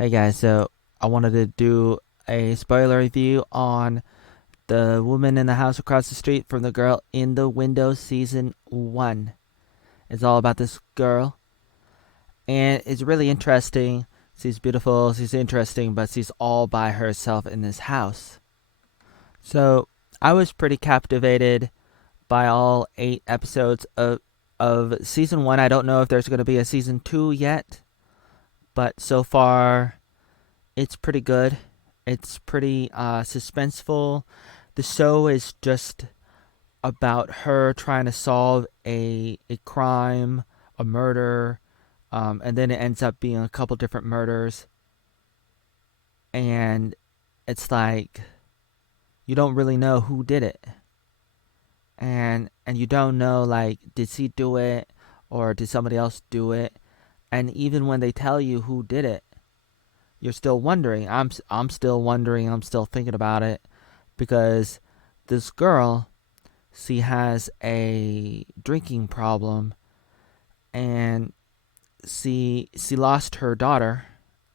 Hey guys, so I wanted to do a spoiler review on The Woman in the House Across the Street from the Girl in the Window Season 1. It's all about this girl, and it's really interesting. She's beautiful, she's interesting, but she's all by herself in this house. So I was pretty captivated by all 8 episodes of Season 1. I don't know if there's going to be a Season 2 yet, but so far it's pretty good. It's pretty suspenseful. The show is just about her trying to solve a crime, a murder, and then it ends up being a couple different murders, and it's like you don't really know who did it, and you don't know, like, did she do it or did somebody else do it, and even when they tell you who did it, you're still wondering. I'm still wondering. I'm still thinking about it because this girl, she has a drinking problem, and she lost her daughter,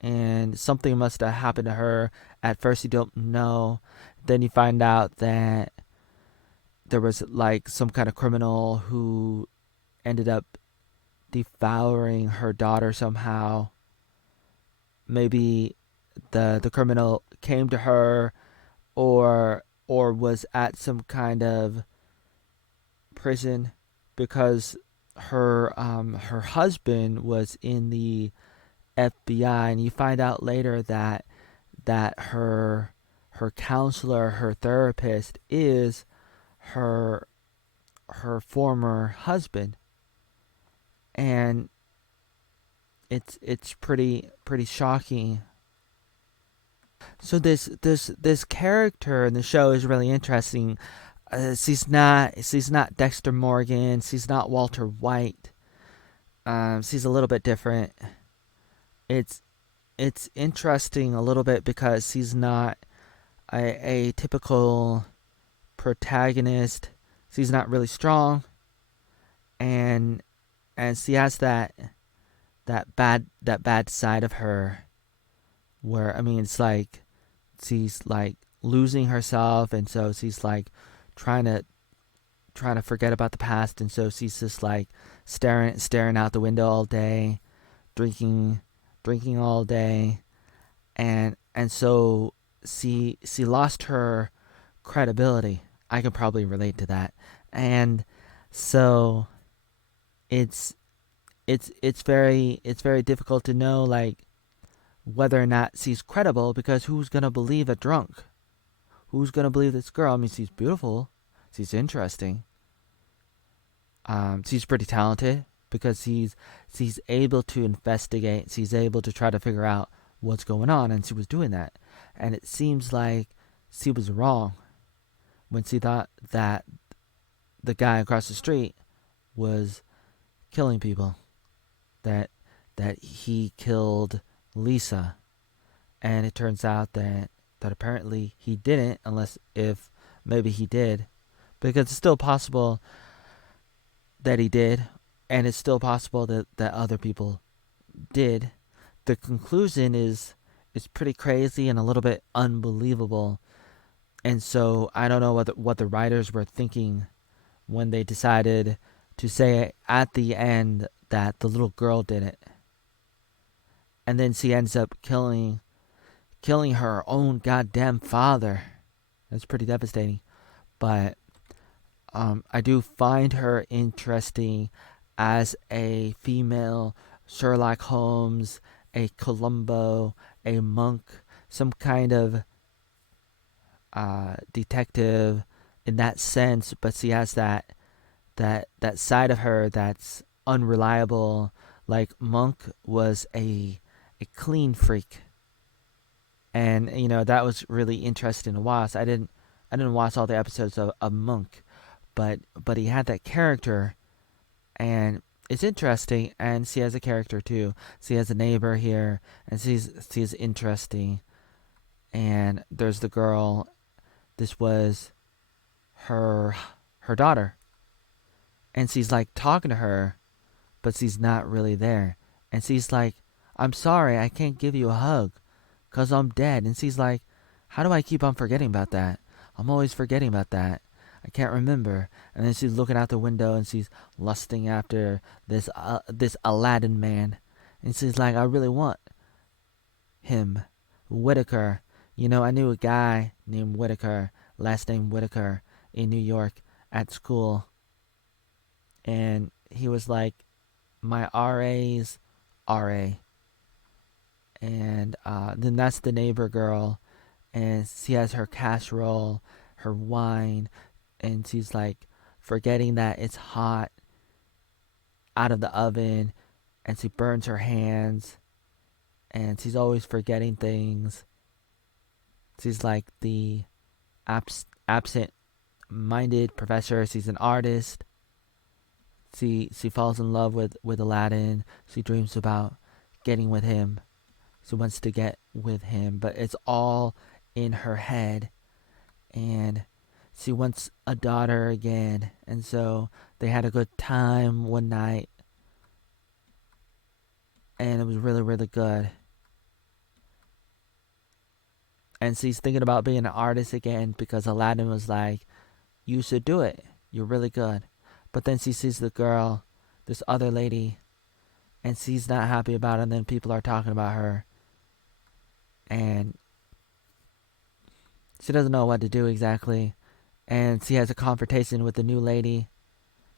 and something must have happened to her. At first you don't know, then you find out that there was like some kind of criminal who ended up devouring her daughter somehow. Maybe the criminal came to her, or was at some kind of prison because her husband was in the FBI, and you find out later that her counselor, her therapist, is her her former husband, and it's pretty shocking. So this character in the show is really interesting. She's not Dexter Morgan. She's not Walter White. She's a little bit different. It's it's interesting a little bit because she's not a typical protagonist. She's not really strong, and she has that bad side of her where, I mean, it's like she's like losing herself, and so she's like trying to trying to forget about the past, and so she's just like staring out the window all day, drinking drinking all day, and so she lost her credibility. I can probably relate to that, and so it's it's very difficult to know, like, whether or not she's credible, because who's gonna believe a drunk? Who's gonna believe this girl? I mean, she's beautiful, she's interesting, she's pretty talented because she's able to investigate. She's able to try to figure out what's going on, and she was doing that. And it seems like she was wrong when she thought that the guy across the street was killing people. That he killed Lisa, and it turns out that apparently he didn't, unless if maybe he did, because it's still possible that he did, and it's still possible that other people did. The conclusion is pretty crazy and a little bit unbelievable, and so I don't know what the writers were thinking when they decided to say at the end that the little girl did it, and then she ends up killing her own goddamn father. That's pretty devastating, but I do find her interesting as a female Sherlock Holmes, a Columbo, a monk, some kind of detective in that sense. But she has that side of her that's unreliable. Like Monk was a clean freak, and that was really interesting to watch. I didn't watch all the episodes of Monk, but he had that character, and it's interesting. And she has a character too. She has a neighbor here, and she's interesting. And there's the girl. This was her her daughter, and she's like talking to her, but she's not really there. And she's like, I'm sorry, I can't give you a hug, 'cause I'm dead. And she's like, how do I keep on forgetting about that? I'm always forgetting about that. I can't remember. And then she's looking out the window and she's lusting after this Aladdin man. And she's like, I really want him, Whitaker. You know, I knew a guy named Whitaker, last name Whitaker, in New York at school. And he was like my RA's RA. And then that's the neighbor girl. And she has her casserole, her wine, and she's like forgetting that it's hot out of the oven, and she burns her hands, and she's always forgetting things. She's like the absent minded professor. She's an artist. She falls in love with Aladdin. She dreams about getting with him. She wants to get with him, but it's all in her head. And she wants a daughter again. And so they had a good time one night. And it was really, really good. And she's thinking about being an artist again because Aladdin was like, you should do it. You're really good. But then she sees the girl, this other lady, and she's not happy about it. And then people are talking about her. And she doesn't know what to do exactly. And she has a confrontation with the new lady.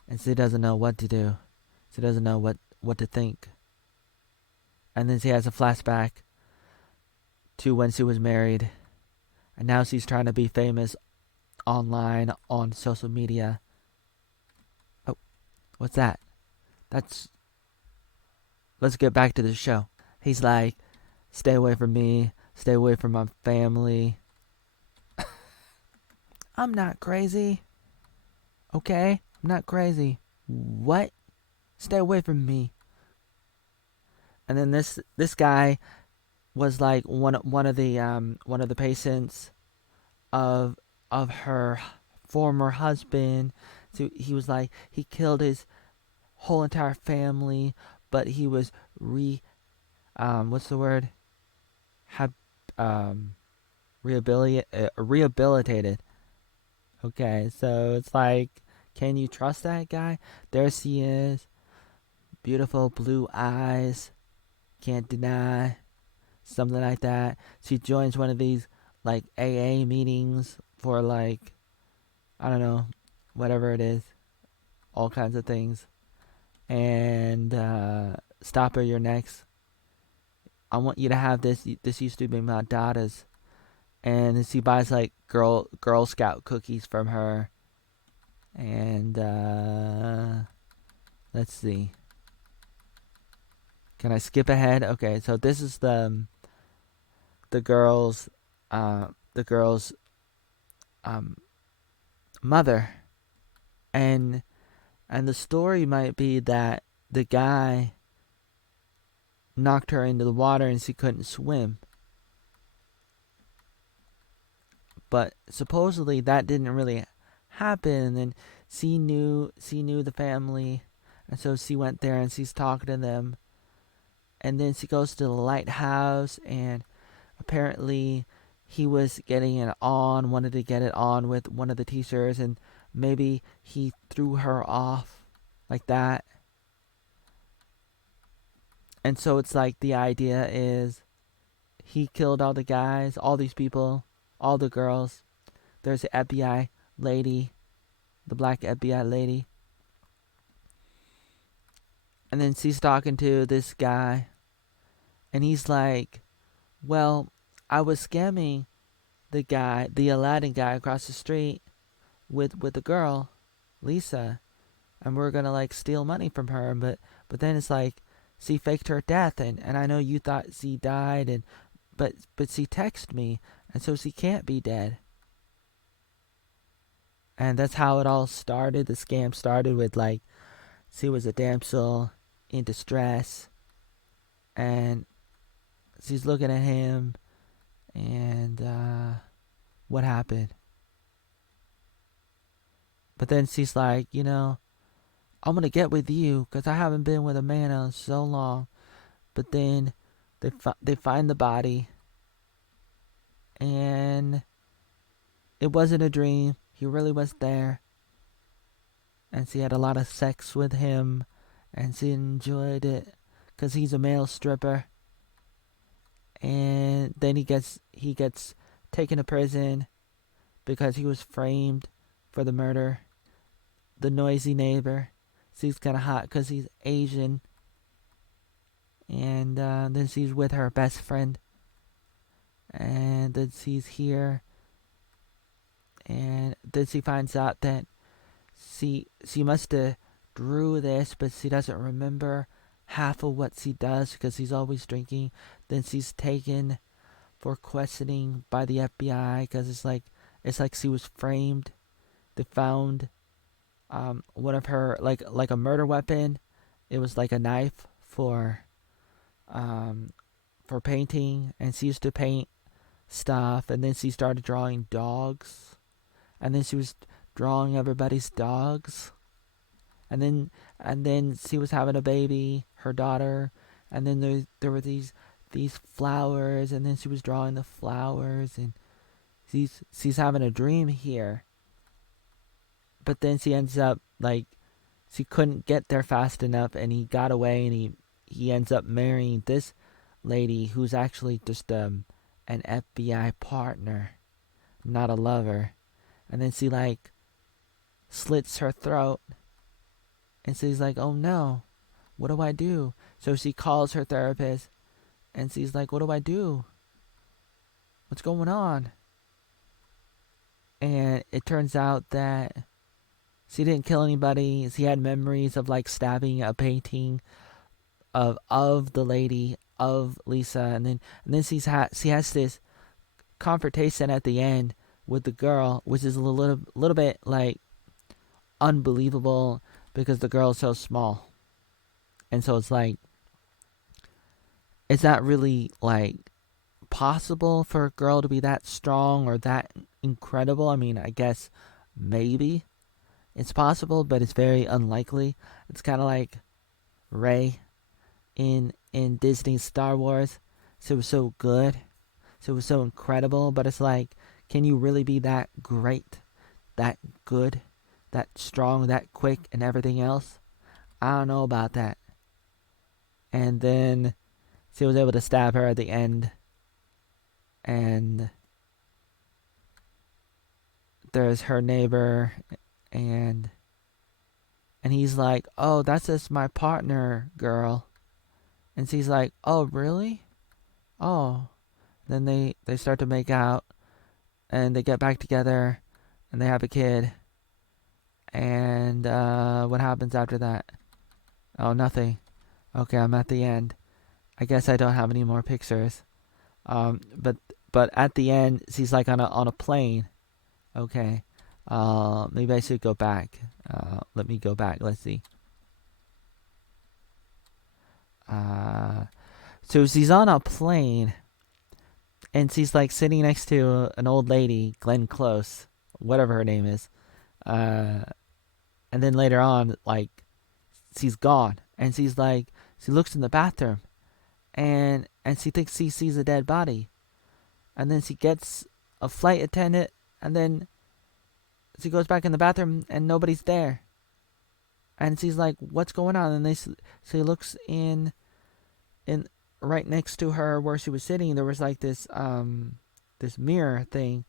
And she doesn't know what to do. She doesn't know what to think. And then she has a flashback to when she was married. And now she's trying to be famous online on social media. Oh, what's that? That's. Let's get back to the show. He's like, stay away from me. Stay away from my family. I'm not crazy. Okay? I'm not crazy. What? Stay away from me. And then this guy was like one of the patients of her former husband. So he was like he killed his whole entire family, but he was what's the word? Have rehabilitated. Okay, so it's like, can you trust that guy? There she is, beautiful blue eyes, can't deny, something like that. She joins one of these like AA meetings for like, I don't know, whatever it is, all kinds of things. And stop her, you're next. I want you to have this. This used to be my daughter's. And she buys like Girl Scout cookies from her. And let's see. Can I skip ahead? Okay, so this is the girl's the girl's um mother, and the story might be that the guy knocked her into the water and she couldn't swim. But supposedly that didn't really happen, and then she knew the family, and so she went there and she's talking to them, and then she goes to the lighthouse, and apparently he was getting it on, wanted to get it on with one of the teachers, and maybe he threw her off like that. And so it's like the idea is he killed all the guys, all these people, all the girls. There's the FBI lady, the black FBI lady. And then she's talking to this guy, and he's like, well, I was scamming the Aladdin guy across the street with the girl, Lisa, and we're gonna like steal money from her, but then it's like she faked her death, and I know you thought she died, and but she texted me, and so she can't be dead. And that's how it all started. The scam started with like she was a damsel in distress, and she's looking at him, and what happened? But then she's like, I'm gonna get with you because I haven't been with a man in so long. But then They find the body, and it wasn't a dream. He really was there, and she had a lot of sex with him, and she enjoyed it because he's a male stripper. And then he gets taken to prison because he was framed for the murder. The noisy neighbor. She's kind of hot because he's Asian, and then she's with her best friend, and then she's here, and then she finds out that she must have drew this, but she doesn't remember half of what she does because she's always drinking. Then she's taken for questioning by the FBI because it's like she was framed. They found one of her like a murder weapon. It was like a knife um for painting, and she used to paint stuff, and then she started drawing dogs, and then she was drawing everybody's dogs, and then she was having a baby, her daughter, and then there were these flowers, and then she was drawing the flowers, and she's having a dream here, but then she ends up like she couldn't get there fast enough, and he got away, and he ends up marrying this lady who's actually just an FBI partner, not a lover. And then she like slits her throat, and she's like, "Oh no, what do I do?" So she calls her therapist, and she's like, "What do I do? What's going on?" And it turns out that she didn't kill anybody. She had memories of like stabbing a painting of the lady, of Lisa, and then she has this confrontation at the end with the girl, which is a little bit like unbelievable because the girl's so small, and so it's like it's not really like possible for a girl to be that strong or that incredible. I mean, I guess maybe it's possible, but it's very unlikely. It's kind of like Rey in Disney's Star Wars. So it was so good. So it was so incredible, but it's like, can you really be that great, that good, that strong, that quick, and everything else? I don't know about that. And then she was able to stab her at the end, and there's her neighbor, and and he's like, "Oh, that's just my partner, girl." And she's like, "Oh, really? Oh." Then they start to make out, and they get back together, and they have a kid. And what happens after that? Oh, nothing. Okay, I'm at the end. I guess I don't have any more pictures. But at the end, she's like on a plane. Okay. Maybe I should go back. Let me go back. Let's see. Uh, so she's on a plane, and she's like sitting next to an old lady, Glenn Close, whatever her name is. Uh, and then later on, like she's gone, and she's like she looks in the bathroom, and she thinks she sees a dead body, and then she gets a flight attendant, and then she goes back in the bathroom, and nobody's there, and she's like, "What's going on?" And she looks in right next to her where she was sitting. There was like this mirror thing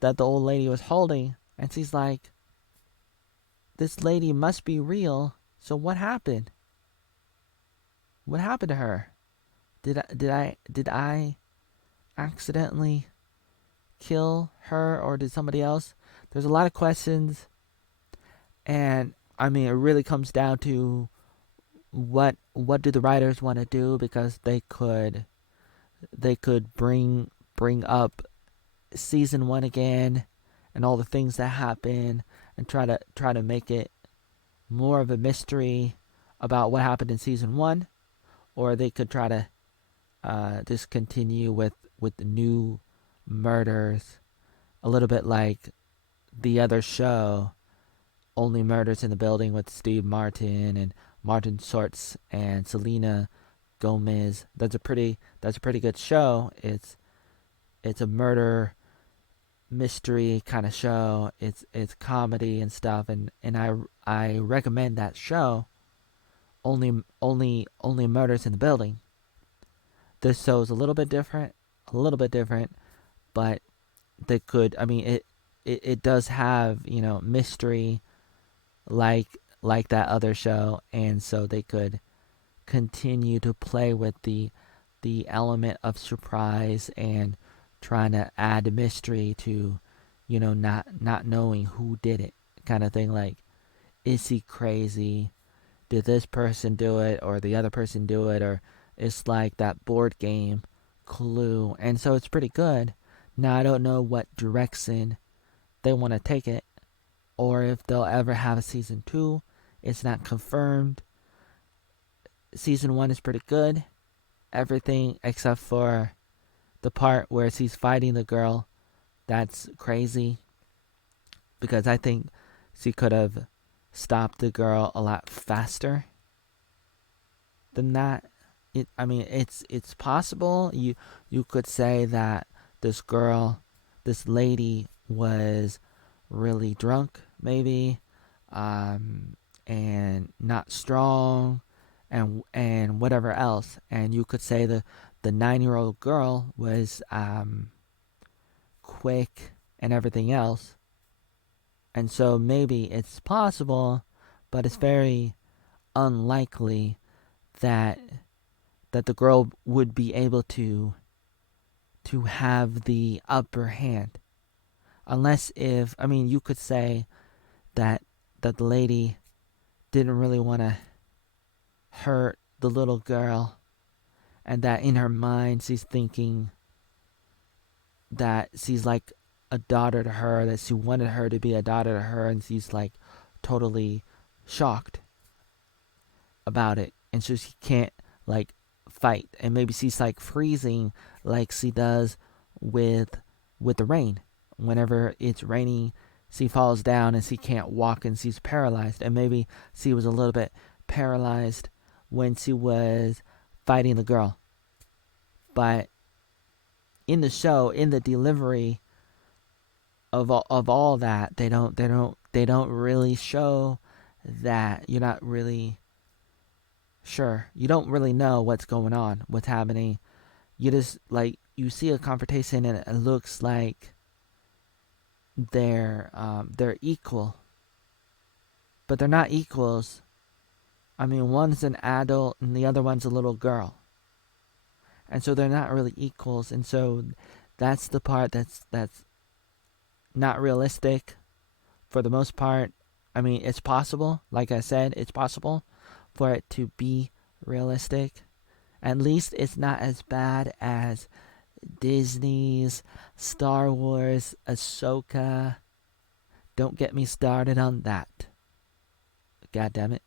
that the old lady was holding, and she's like, "This lady must be real. So what happened? What happened to her? Did I accidentally kill her, or did somebody else?" There's a lot of questions, and I mean, it really comes down to what do the writers want to do, because they could bring up season 1 again and all the things that happen, and try to make it more of a mystery about what happened in season 1, or they could try to just continue with the new murders, a little bit like the other show, Only Murders in the Building, with Steve Martin and Martin Shorts and Selena Gomez. That's a pretty good show. It's a murder mystery kind of show. It's comedy and stuff, and I recommend that show. Only murders in the building. This show is a little bit different, but they could. I mean, it does have mystery like like that other show, and so they could continue to play with the element of surprise and trying to add mystery to not knowing who did it, kind of thing. Like, is he crazy? Did this person do it or the other person do it? Or it's like that board game Clue, and so it's pretty good. Now I don't know what direction they want to take it, or if they'll ever have a season 2. It's not confirmed. Season 1 is pretty good. Everything except for the part where he's fighting the girl. That's crazy, because I think she could have stopped the girl a lot faster than that. I mean, it's possible. You could say that this lady was really drunk, maybe, and not strong, and whatever else. And you could say the 9-year-old girl was quick and everything else. And so maybe it's possible, but it's very unlikely that the girl would be able to have the upper hand, unless, if I mean, you could say that the lady didn't really want to hurt the little girl, and that in her mind she's thinking that she's like a daughter to her, that she wanted her to be a daughter to her, and she's like totally shocked about it, and so she can't like fight, and maybe she's like freezing like she does with the rain. Whenever it's raining, she falls down and she can't walk and she's paralyzed, and maybe she was a little bit paralyzed when she was fighting the girl. But in the show, in the delivery of all that, they don't really show that. You're not really sure. You don't really know what's going on, what's happening. You just like you see a confrontation and it looks like they're equal, but they're not equals. I mean, one's an adult and the other one's a little girl, and so they're not really equals. And so that's the part that's not realistic for the most part. I mean, it's possible. Like I said, it's possible for it to be realistic. At least it's not as bad as Disney's Star Wars Ahsoka. Don't get me started on that. God damn it.